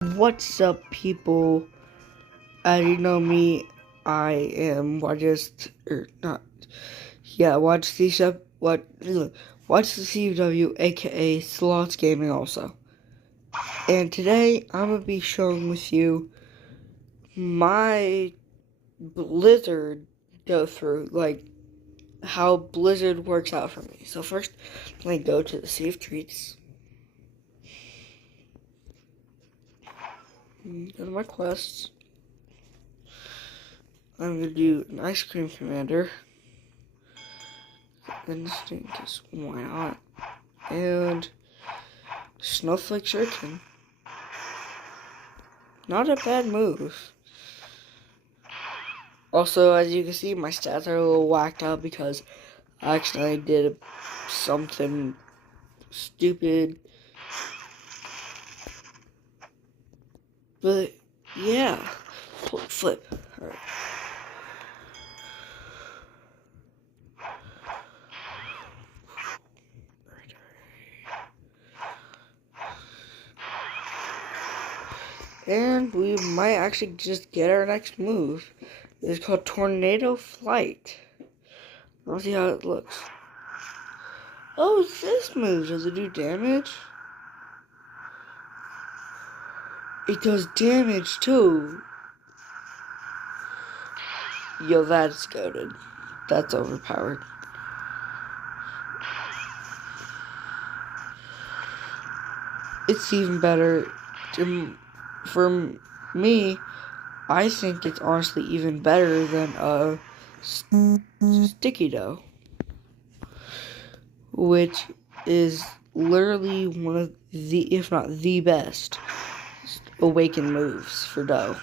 What's up, people? As you know me, I am just not. Yeah, watch the CW, aka Slots Gaming, also. And today I'm gonna be showing with you my Blizzard go through, like how Blizzard works out for me. So first, let me go to the Sea of Treats. Go to my quests. I'm gonna do an Ice Cream Commander. Instinct, because why not? And Snowflake Shuriken. Not a bad move. Also, as you can see, my stats are a little whacked out because I accidentally did something stupid. But, yeah. Flip. Alright. And we might actually just get our next move. It's called Tornado Flight. Let's see how it looks. Oh, it's this move. Does it do damage? It does damage too. Yo, that's goated. That's overpowered. It's even better for me. I think it's honestly even better than Sticky Dough, which is literally one of the, if not the best, awaken moves for Dough.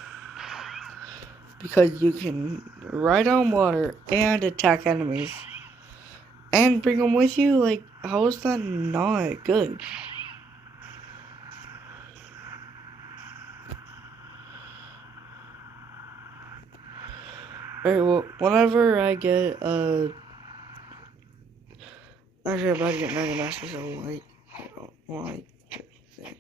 Because you can ride on water and attack enemies. And bring them with you? Like, how is that not good? Alright, well, whenever I get, actually, I'm about to get Mega Master, so, like, I don't want to thing.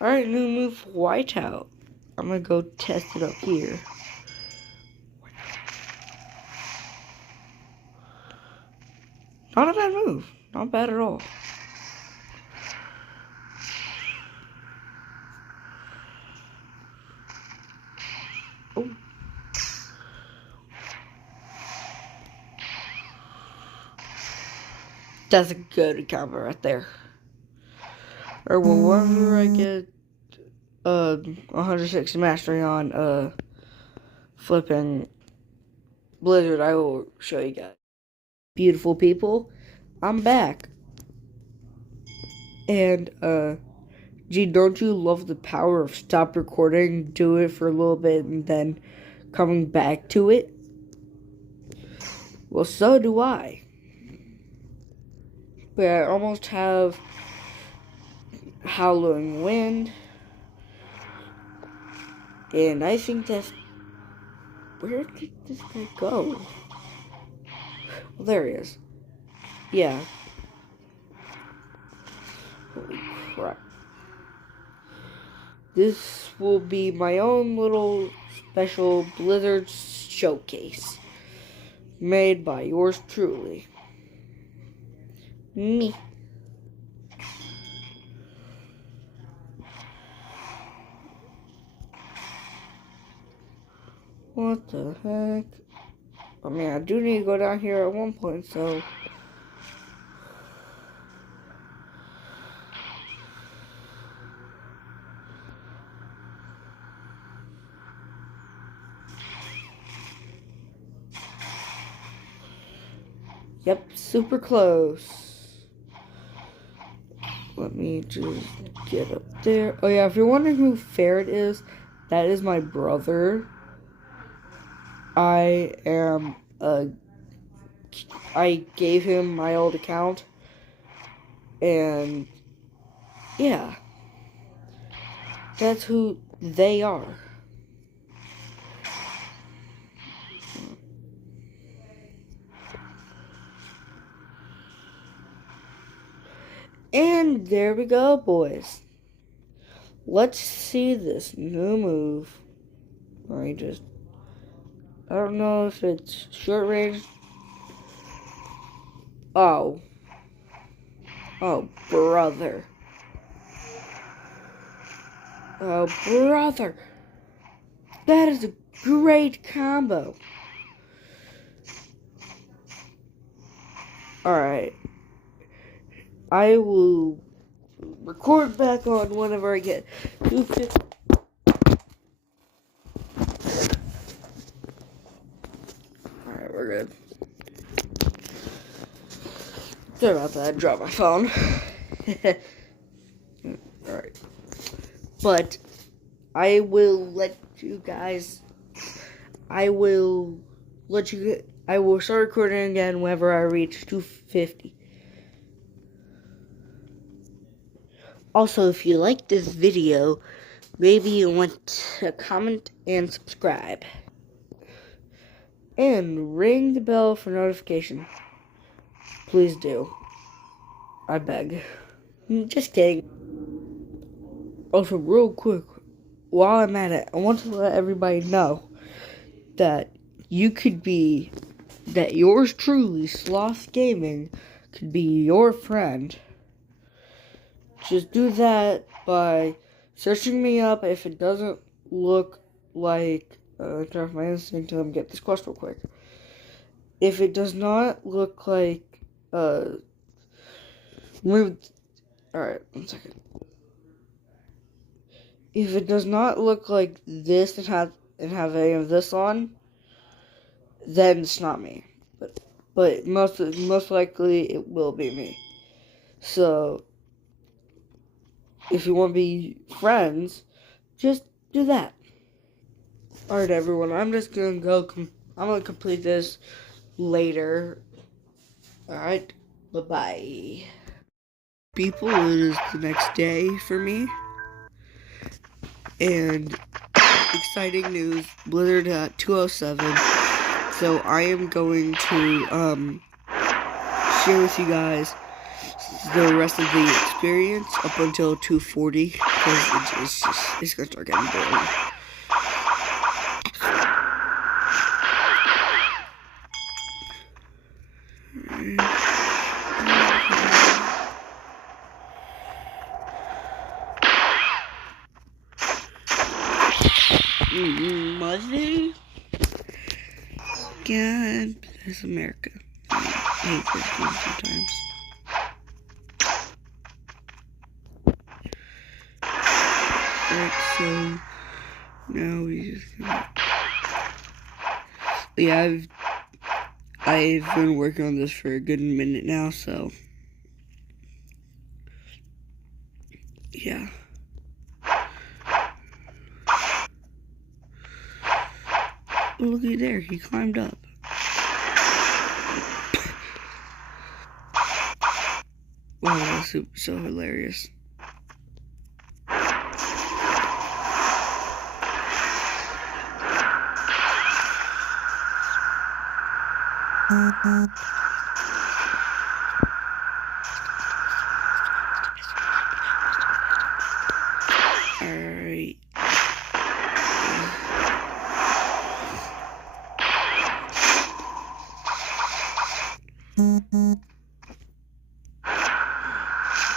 Alright, new move, Whiteout. I'm gonna go test it up here. Not a bad move. Not bad at all. Oh. That's a good combo right there. Or well, whenever I get 160 mastery on flipping Blizzard, I will show you guys. Beautiful people, I'm back. And gee, don't you love the power of stop recording, do it for a little bit, and then coming back to it? Well, so do I. But I almost have Howling Wind. And I think that's... Where did this guy go? Well, there he is. Yeah. Holy crap. This will be my own little special Blizzard showcase. Made by yours truly. Me. What the heck? I mean, I do need to go down here at one point, so... Yep, super close. Let me just get up there. Oh yeah, if you're wondering who Ferret is, that is my brother. I gave him my old account. And yeah, that's who they are. And there we go, boys. Let's see this new move. I don't know if it's short range. Oh, brother. Oh, brother. That is a great combo. Alright. I will record back on whenever I get 250. Alright, we're good. Sorry about that. I dropped my phone. Alright. But I will let you guys. I will start recording again whenever I reach 250. Also, if you like this video, maybe you want to comment and subscribe. And ring the bell for notification. Please do. I beg. Just kidding. Also, real quick, while I'm at it, I want to let everybody know that that yours truly, Sloth Gaming, could be your friend. Just do that by searching me up. If it doesn't look like, turn off my instinct to get this quest real quick. If it does not look like, alright, 1 second. If it does not look like this and have any of this on, then it's not me. But most likely it will be me. So if you want to be friends, just do that. Alright, everyone, I'm just gonna go. I'm gonna complete this later. Alright, bye bye. People, it is the next day for me, and exciting news, Blizzard at 207. So I am going to share with you guys the rest of the experience up until 240, because it's gonna start getting boring. Muzzy? God bless America. I hate this game sometimes. Alright, so now we just gonna... Yeah, I've been working on this for a good minute now, so yeah. Oh, looky there, he climbed up. Wow, that's so hilarious. Alright.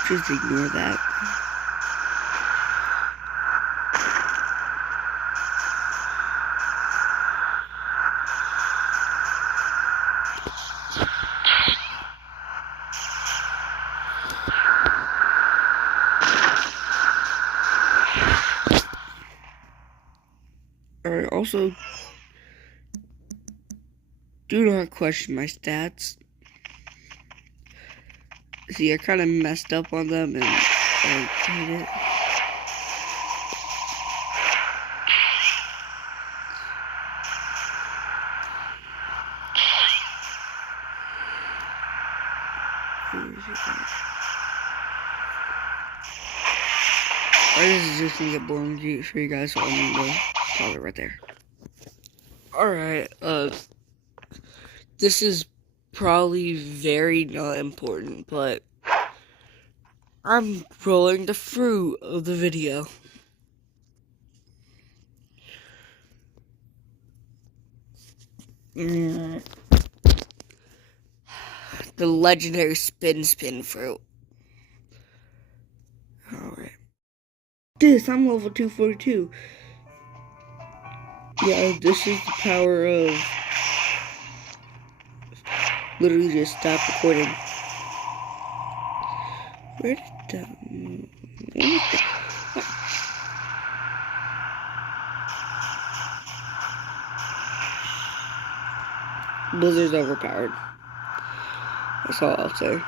Just ignore that. Alright, also, do not question my stats. See, I kind of messed up on them and I hate it. This is just gonna get boring for you guys, so I'm gonna pause it right there. Alright, this is probably very not important, but I'm rolling the fruit of the video. The legendary spin fruit. Alright. I'm level 242. Yeah, this is the power of literally just stop recording. Where did Blizzard's overpowered. That's all I'll say.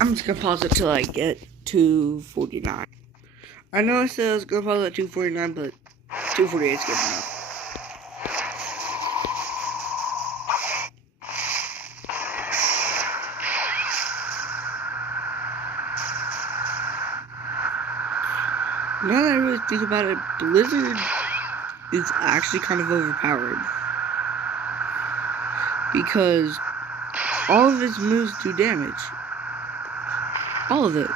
I'm just gonna pause it till I get 249. I know I said I was gonna pause at 249, but 248 is good enough. Now that I really think about it, Blizzard is actually kind of overpowered. Because all of his moves do damage. All of it.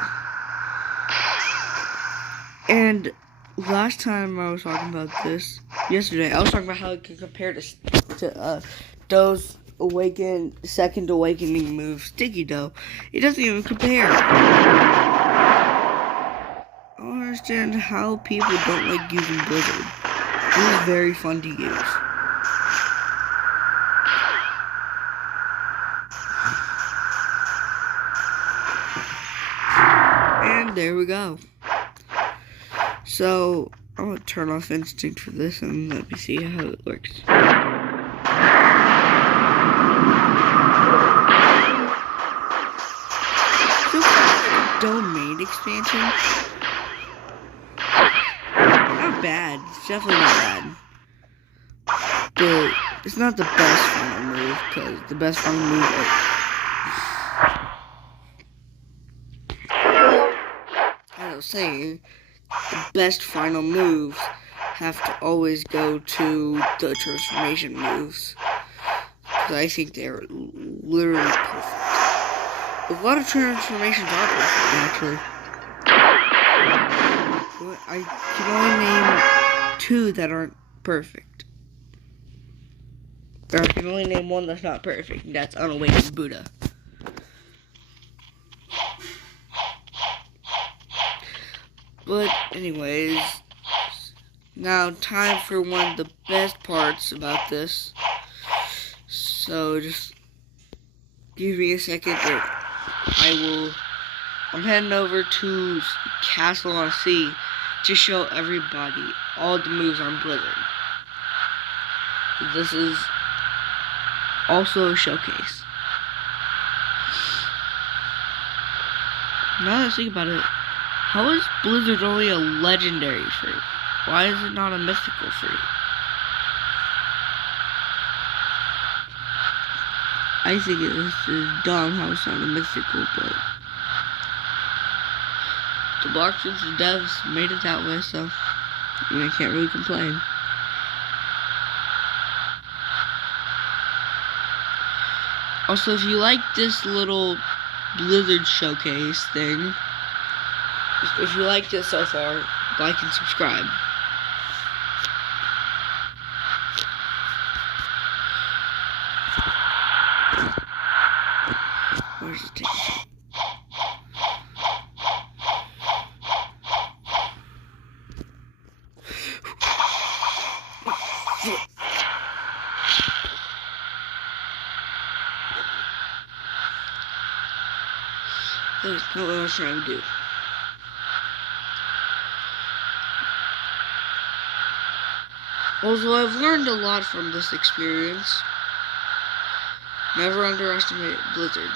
And last time I was talking about this, yesterday, I was talking about how it could compare to Dough's second awakening move, Sticky Dough. It doesn't even compare. I don't understand how people don't like using Blizzard. It is very fun to use. And there we go. So, I'm going to turn off Instinct for this and let me see how it works. So, domain expansion? Not bad. It's definitely not bad. It's not the best final move, because the best final move I was saying, the best final moves have to always go to the transformation moves. Because I think they're literally perfect. A lot of transformations are perfect, actually. I can only name 2 that aren't perfect. Or I can only name 1 that's not perfect, and that's Unawakened Buddha. But anyways, now time for one of the best parts about this. So just give me a second that I'm heading over to Castle on Sea to show everybody all the moves on Blizzard. This is also a showcase. Now that I think about it, how is Blizzard only a legendary fruit? Why is it not a mythical fruit? I think this is dumb how it's not a mythical, but the Blox Fruits devs made it that way, so I can't really complain. Also, if you like this little Blizzard showcase thing, if you like this so far, like and subscribe. Where's the ticket? That's not what I was trying to do. Also, I've learned a lot from this experience. Never underestimate Blizzard.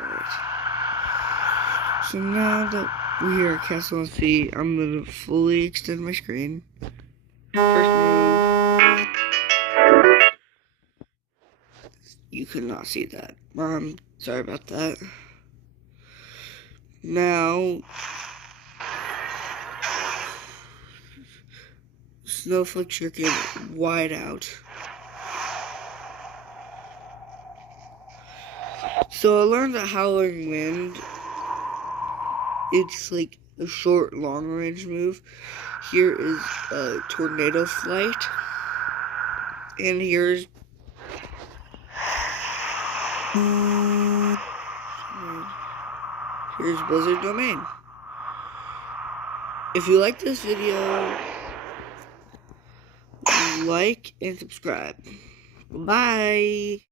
Right. So now that we're here at Castle on Sea, I'm going to fully extend my screen. First move. You could not see that. Sorry about that. Now, Snowflake Shuriken wide out. So I learned that Howling Wind, it's like a short, long-range move. Here is Tornado Flight. And here's Blizzard Domain. If you like this video, like and subscribe. Bye.